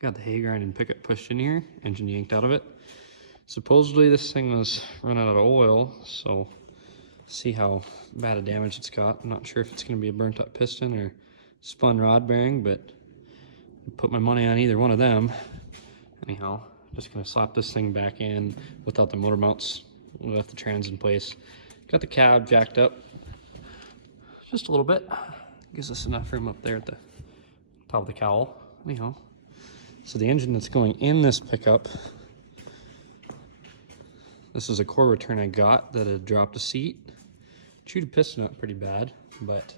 Got the hay grind and pickup pushed in here, engine yanked out of it. Supposedly this thing was run out of oil, so see how bad a damage it's got. I'm not sure if it's going to be a burnt up piston or spun rod bearing, but I put my money on either one of them. Anyhow, just going to slap this thing back in without the motor mounts, left the trans in place. Got the cab jacked up just a little bit. Gives us enough room up there at the top of the cowl. Anyhow, so the engine that's going in this pickup, this is a core return I got that had dropped a seat. Chewed a piston up pretty bad, but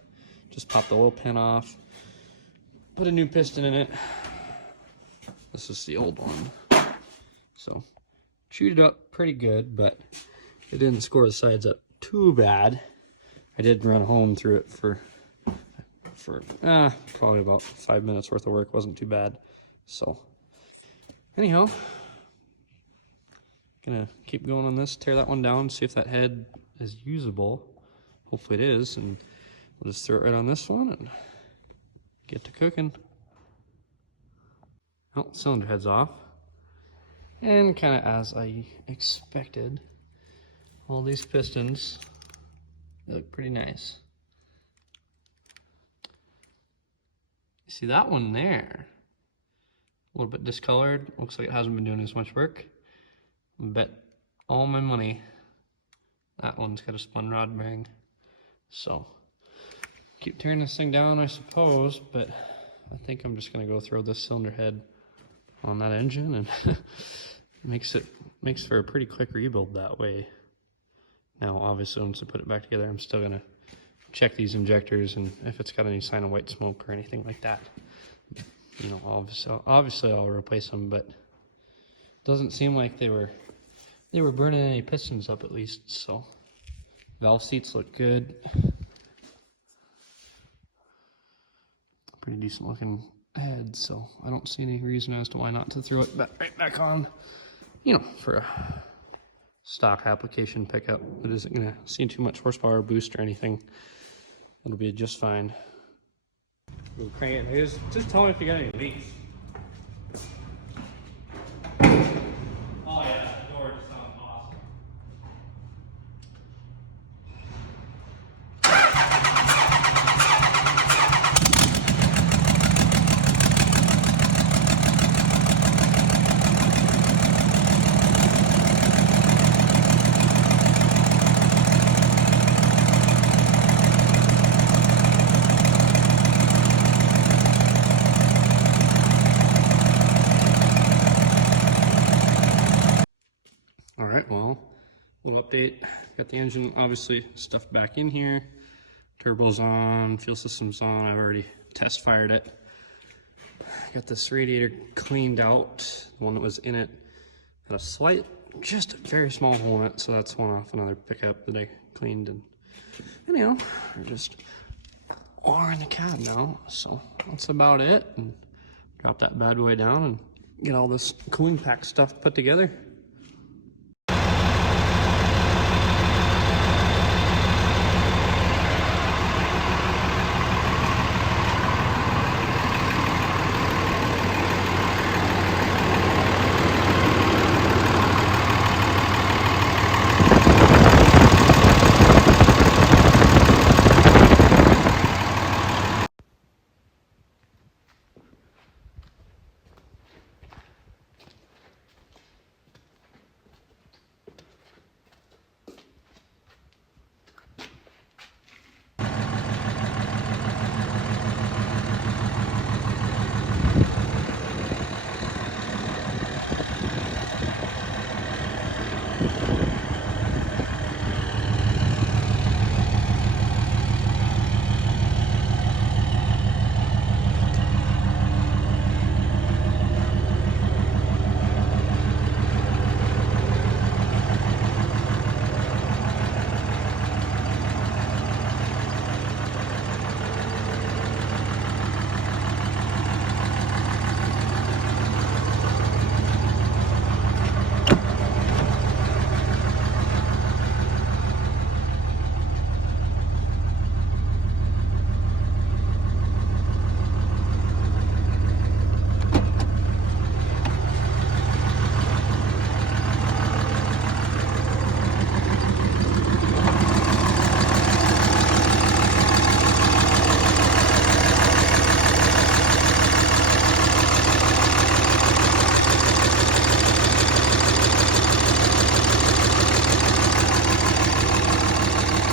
just popped the oil pan off, put a new piston in it. This is the old one. So chewed it up pretty good, but it didn't score the sides up too bad. I did run home through it for probably about 5 minutes worth of work. Wasn't too bad. So anyhow, gonna keep going on this, tear that one down, see if that head is usable. Hopefully it is, and we'll just throw it right on this one and get to cooking. Oh, cylinder head's off. And kind of as I expected, all these pistons, they look pretty nice. See that one there? A little bit discolored. Looks like it hasn't been doing as much work. I bet all my money that one's got a spun rod bearing. So keep tearing this thing down, I suppose, but I think I'm just gonna go throw this cylinder head on that engine, and makes for a pretty quick rebuild that way. Now obviously once I put it back together, I'm still gonna check these injectors and if it's got any sign of white smoke or anything like that. You know, obviously I'll replace them, but it doesn't seem like they were burning any pistons up at least. So valve seats look good. Pretty decent looking head, so I don't see any reason as to why not to throw it right back on. You know, for a stock application pickup, it isn't gonna see too much horsepower boost or anything. It'll be just fine. We'll crank it. Just tell me if you got any leaks. Oh yeah, that door just sounds awesome. Well, little update. Got the engine obviously stuffed back in here. Turbo's on, fuel system's on. I've already test fired it. Got this radiator cleaned out. The one that was in it had a slight, just a very small hole in it, so that's one off another pickup that I cleaned. And anyhow, we're just in the cab now, so that's about it. And drop that bad boy down and get all this cooling pack stuff put together.